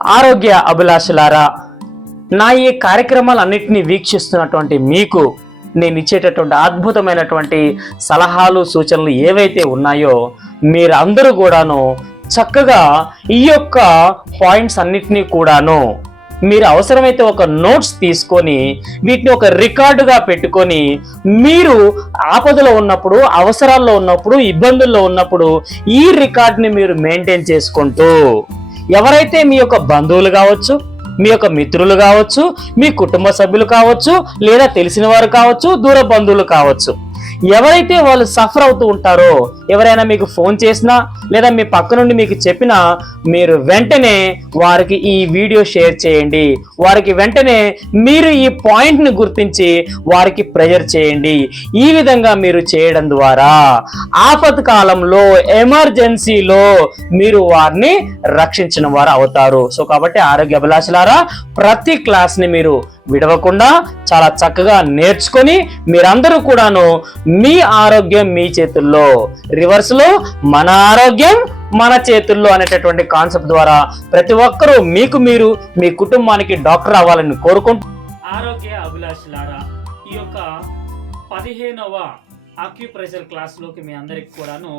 ఆరోగ్య అభిలాషులారా నా ఈ కార్యక్రమాలన్నింటినీ వీక్షిస్తున్నటువంటి మీకు నేను ఇచ్చేటటువంటి అద్భుతమైనటువంటి సలహాలు సూచనలు ఏవైతే ఉన్నాయో మీరు అందరూ కూడాను చక్కగా ఈ యొక్క పాయింట్స్ అన్నిటినీ కూడాను మీరు అవసరమైతే ఒక నోట్స్ తీసుకొని వీటిని ఒక రికార్డుగా పెట్టుకొని మీరు ఆపదలో ఉన్నప్పుడు అవసరాల్లో ఉన్నప్పుడు ఇబ్బందుల్లో ఉన్నప్పుడు ఈ రికార్డ్ని మీరు మెయింటైన్ చేసుకుంటూ ఎవరైతే మీ యొక్క బంధువులు కావచ్చు మీ యొక్క మిత్రులు కావచ్చు మీ కుటుంబ సభ్యులు కావచ్చు లేదా తెలిసిన వారు కావచ్చు దూర బంధువులు కావచ్చు ఎవరైతే వాళ్ళు సఫర్ అవుతూ ఉంటారో ఎవరైనా మీకు ఫోన్ చేసినా లేదా మీ పక్క నుండి మీకు చెప్పినా మీరు వెంటనే వారికి ఈ వీడియో షేర్ చేయండి. వారికి వెంటనే మీరు ఈ పాయింట్ని గుర్తించి వారికి ప్రెజర్ చేయండి. ఈ విధంగా మీరు చేయడం ద్వారా ఆపత్ కాలంలో ఎమర్జెన్సీలో మీరు వారిని రక్షించిన వారు అవుతారు. సో కాబట్టి ఆరోగ్య అభిలాషలారా ప్రతి క్లాస్ని మీరు విడవకుండా చాలా చక్కగా నేర్చుకొని మీరందరూ కూడాను మీ ఆరోగ్యం మీ చేతుల్లో. రివర్స్లో మన ఆరోగ్యం మన చేతుల్లో అనేటటువంటి కాన్సెప్ట్ ద్వారా ప్రతి ఒక్కరూ మీకు మీరు మీ కుటుంబానికి డాక్టర్ అవ్వాలని కోరుకుంటూ ఆరోగ్య అభిలాషులారా ఈ యొక్క పదిహేనవ ఆక్యుప్రెషర్ క్లాస్లోకి మీ అందరికి కూడాను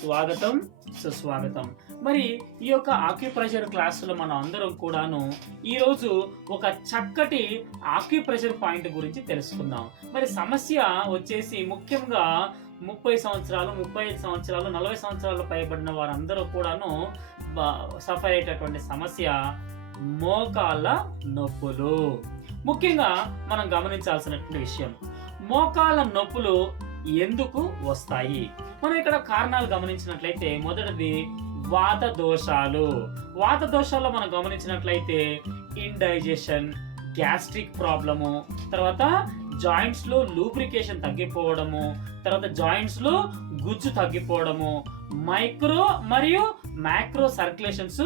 స్వాగతం సుస్వాగతం. మరి ఈ యొక్క ఆక్యుప్రెషర్ క్లాసులో మనం అందరం కూడాను ఈరోజు ఒక చక్కటి ఆక్యుప్రెషర్ పాయింట్ గురించి తెలుసుకుందాం. మరి సమస్య వచ్చేసి ముఖ్యంగా ముప్పై సంవత్సరాలు ముప్పై ఐదు సంవత్సరాలు నలభై సంవత్సరాలు పైబడిన వారందరూ కూడాను సఫర్ అయ్యేటటువంటి సమస్య మోకాళ్ళ నొప్పులు. ముఖ్యంగా మనం గమనించాల్సినటువంటి విషయం మోకాళ్ళ నొప్పులు ఎందుకు వస్తాయి? మనం ఇక్కడ కారణాలు గమనించినట్లయితే మొదటిది వాత దోషాలు. వాత దోషాల్లో మనం గమనించినట్లయితే ఇండైజెషన్ గ్యాస్ట్రిక్ ప్రాబ్లము తర్వాత జాయింట్స్లో లూబ్రికేషన్ తగ్గిపోవడము తర్వాత జాయింట్స్లో గుజ్జు తగ్గిపోవడము మైక్రో మరియు మ్యాక్రో సర్క్యులేషన్స్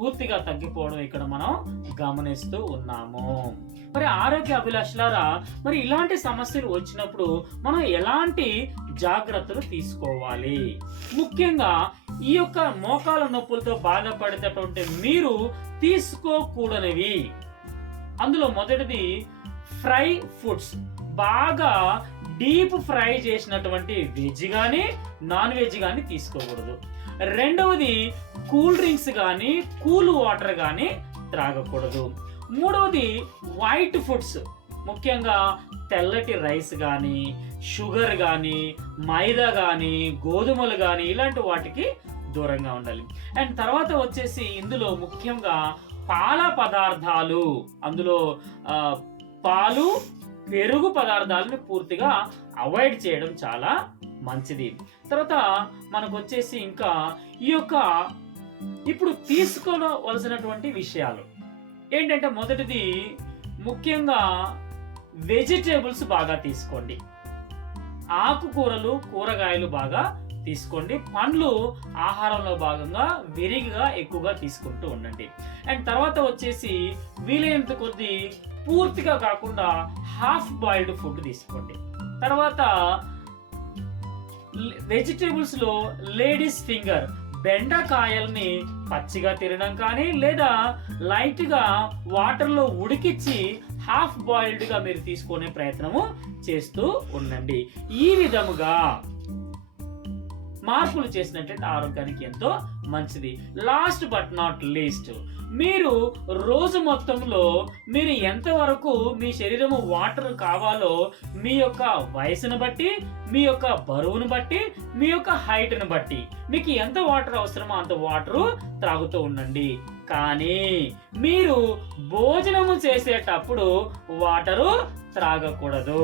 పూర్తిగా తగ్గిపోవడం ఇక్కడ మనం గమనిస్తూ ఉన్నాము. మరి ఆరోగ్య అభిలాషులారా మరి ఇలాంటి సమస్యలు వచ్చినప్పుడు మనం ఎలాంటి జాగ్రత్తలు తీసుకోవాలి? ముఖ్యంగా ఈ యొక్క మోకాల నొప్పులతో బాధపడేటటువంటి మీరు తీసుకోకూడనివి. అందులో మొదటిది ఫ్రై ఫుడ్స్ బాగా డీప్ ఫ్రై చేసినటువంటి వెజ్ కానీ నాన్ వెజ్ కానీ తీసుకోకూడదు. రెండవది కూల్ డ్రింక్స్ కానీ కూల్ వాటర్ కానీ త్రాగకూడదు. మూడవది వైట్ ఫుడ్స్ ముఖ్యంగా తెల్లటి రైస్ కానీ షుగర్ కానీ మైదా కానీ గోధుమలు కానీ ఇలాంటి వాటికి దూరంగా ఉండాలి. అండ్ తర్వాత వచ్చేసి ఇందులో ముఖ్యంగా పాల పదార్థాలు అందులో పాలు పెరుగు పదార్థాలను పూర్తిగా అవాయిడ్ చేయడం చాలా మంచిది. తర్వాత మనకు వచ్చేసి ఇంకా ఈ యొక్క ఇప్పుడు తీసుకోవలసినటువంటి విషయాలు. ఏంటంటే మొదటిది ముఖ్యంగా వెజిటేబుల్స్ బాగా తీసుకోండి. ఆకుకూరలు కూరగాయలు బాగా తీసుకోండి. పండ్లు ఆహారంలో భాగంగా విరిగిగా ఎక్కువగా తీసుకుంటూ ఉండండి. అండ్ తర్వాత వచ్చేసి వీలైనంత కొద్దీ పూర్తిగా కాకుండా హాఫ్ బాయిల్డ్ ఫుడ్ తీసుకోండి. తర్వాత వెజిటేబుల్స్లో లేడీస్ ఫింగర్ బెండకాయల్ని పచ్చిగా తినడం కానీ లేదా లైట్గా వాటర్లో ఉడికిచ్చి హాఫ్ బాయిల్డ్గా మీరు తీసుకునే ప్రయత్నము చేస్తూ ఉండండి. ఈ విధముగా మార్పులు చేసినట్లయితే ఆరోగ్యానికి ఎంతో మంచిది. లాస్ట్ బట్ నాట్ లీస్ట్ మీరు రోజు మొత్తంలో మీరు ఎంతవరకు మీ శరీరము వాటర్ కావాలో మీ యొక్క వయసును బట్టి మీ యొక్క బరువును బట్టి మీ యొక్క హైట్ను బట్టి మీకు ఎంత వాటర్ అవసరమో అంత వాటరు త్రాగుతూ ఉండండి. కానీ మీరు భోజనము చేసేటప్పుడు వాటరు త్రాగకూడదు.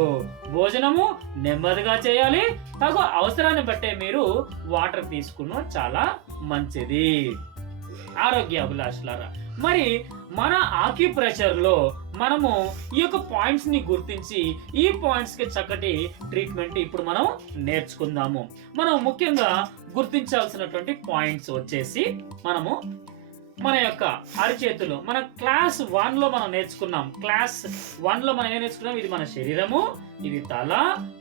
భోజనము నెమ్మదిగా చేయాలి. తగు అవసరాన్ని బట్టే మీరు వాటర్ తీసుకున్న చాలా మంచిది. ఆరోగ్య అభిలాషులారా మరి మన ఆక్యుప్రెషర్లో మనము ఈ యొక్క పాయింట్స్ని గుర్తించి ఈ పాయింట్స్కి చక్కటి ట్రీట్మెంట్ ఇప్పుడు మనం నేర్చుకుందాము. మనం ముఖ్యంగా గుర్తించాల్సినటువంటి పాయింట్స్ వచ్చేసి మనము మన యొక్క అరిచేతులు మన క్లాస్ వన్లో మనం నేర్చుకున్నాం. క్లాస్ వన్లో మనం ఏం నేర్చుకున్నాం? ఇది మన శరీరము ఇది తల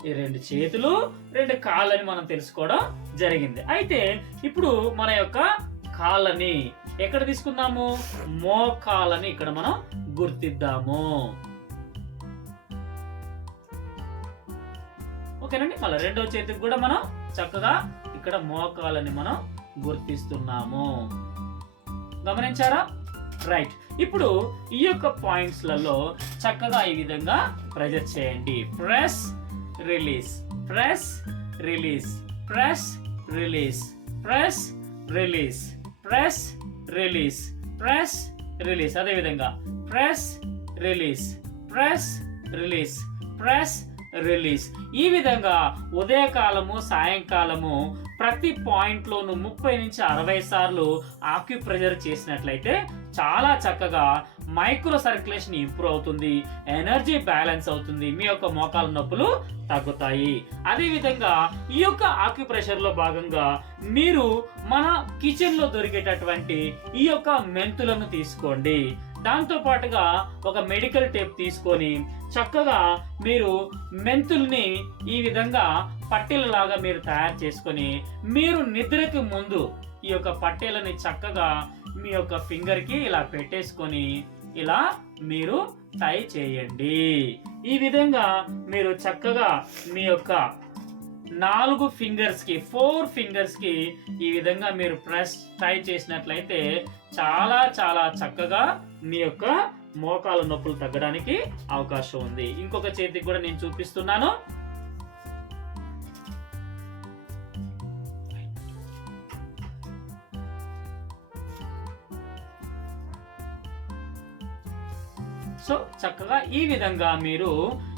ఇది రెండు చేతులు రెండు కాళ్ళని మనం తెలుసుకోవడం జరిగింది. అయితే ఇప్పుడు మన యొక్క కాళ్ళని ఎక్కడ తీసుకుందాము? మోకాలని ఇక్కడ మనం గుర్తిద్దాము. ఓకేనండి? మళ్ళీ రెండో చేతికి కూడా మనం చక్కగా ఇక్కడ మోకాలని మనం గుర్తిస్తున్నాము. గమనించారా? రైట్. ఇప్పుడు ఈ యొక్క పాయింట్స్లలో చక్కగా ఈ విధంగా ప్రెజర్ చేయండి. Press release. Press release. Press release. Press release. Press release. Press release. అదేవిధంగా press release. Press release. Press release ఈ విధంగా ఉదయకాలము సాయంకాలము ప్రతి పాయింట్లోనూ ముప్పై నుంచి అరవై సార్లు ఆక్యుప్రెజర్ చేసినట్లయితే చాలా చక్కగా మైక్రో సర్క్యులేషన్ ఇంప్రూవ్ అవుతుంది. ఎనర్జీ బ్యాలెన్స్ అవుతుంది. మీ యొక్క మోకాల నొప్పులు తగ్గుతాయి. అదేవిధంగా ఈ యొక్క ఆక్యుప్రెషర్లో భాగంగా మీరు మన కిచెన్లో దొరికేటటువంటి ఈ యొక్క మెంతులను తీసుకోండి. దాంతో పాటుగా ఒక మెడికల్ టేప్ తీసుకొని చక్కగా మీరు మెంతుల్ని ఈ విధంగా పట్టెలలాగా మీరు తయారు చేసుకొని మీరు నిద్రకి ముందు ఈ యొక్క పట్టీలని చక్కగా మీ యొక్క ఫింగర్కి ఇలా పెట్టేసుకొని ఇలా మీరు టై చేయండి. ఈ విధంగా మీరు చక్కగా మీ యొక్క నాలుగు ఫింగర్స్కి ఫోర్ ఫింగర్స్కి ఈ విధంగా మీరు ప్రెస్ టై చేసినట్లయితే చాలా చాలా చక్కగా మీ యొక్క మోకాల నొప్పులు తగ్గడానికి అవకాశం ఉంది. ఇంకొక చేతికి కూడా నేను చూపిస్తున్నాను. సో చక్కగా ఈ విధంగా మీరు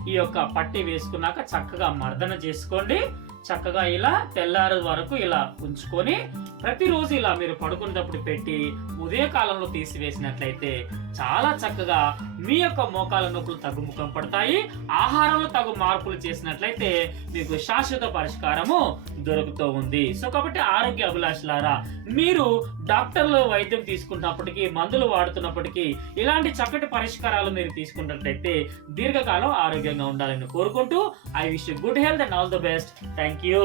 ఈ యొక్క పట్టి వేసుకున్నాక చక్కగా మర్దన చేసుకోండి. చక్కగా ఇలా తెల్లారు వరకు ఇలా ఉంచుకొని ప్రతిరోజు ఇలా మీరు పడుకునేటప్పుడు పెట్టి ఉదయకాలంలో తీసివేసినట్లయితే చాలా చక్కగా మీ యొక్క మోకాల నొప్పులు తగ్గుముఖం పడతాయి ఆహారంలో తగు మార్పులు చేసినట్లయితే మీకు శాశ్వత పరిష్కారము దొరుకుతూ ఉంది. సో కాబట్టి ఆరోగ్య అభిలాషులారా మీరు డాక్టర్లు వైద్యం తీసుకున్నప్పటికీ మందులు వాడుతున్నప్పటికీ ఇలాంటి చక్కటి పరిష్కారాలు మీరు తీసుకున్నట్లయితే దీర్ఘకాలం ఆరోగ్యంగా ఉండాలని కోరుకుంటూ I wish good health and all the best. Thank you.